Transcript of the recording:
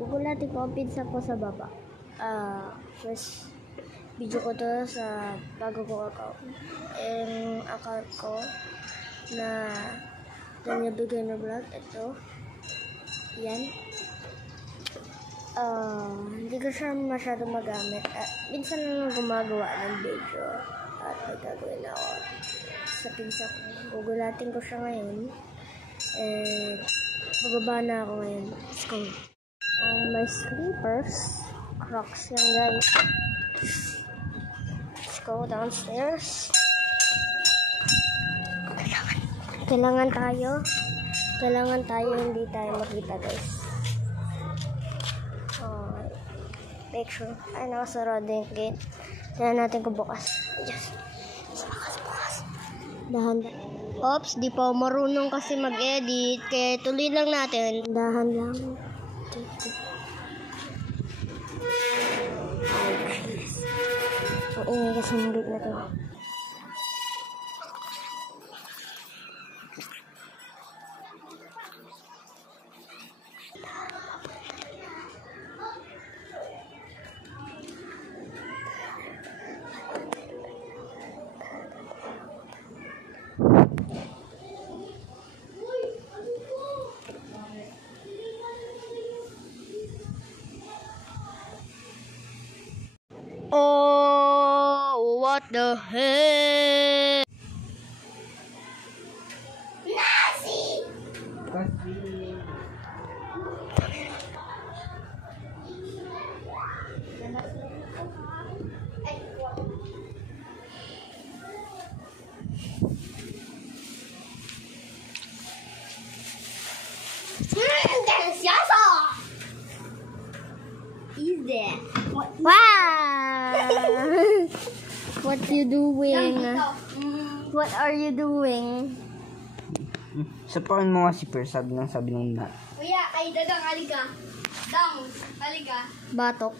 Gugulatin ko ang pinsa ko sa baba. First video ko to sa bago ko account. Account ko na Daniel Beginner Vlog. Ito. Yan. Hindi ko siya masyado magamit. Minsan lang gumagawa ng video. At may gagawin ako sa pinsa ko. Gugulatin ko siya ngayon. Bababa na ako ngayon. Let's go. My slippers. Crocs yan, guys. Let's go downstairs. Kailangan tayo, hindi tayo makita, guys. Make sure. Ay, nakasarado yung gate. Tignan natin kung bukas. Yes. Bukas. Dahan. Oops, di pa marunong kasi mag-edit. Kaya tuloy lang natin. Dahan lang. Ang ingay kasi ng gate na to. Oh, what the heck? Nazi! Delicioso! Is that? Wow! What you doing? What are you doing? Sapakin mo nga si Per, sabi ng na. Kuya, ay dagang halika. Dang, halika. Batok.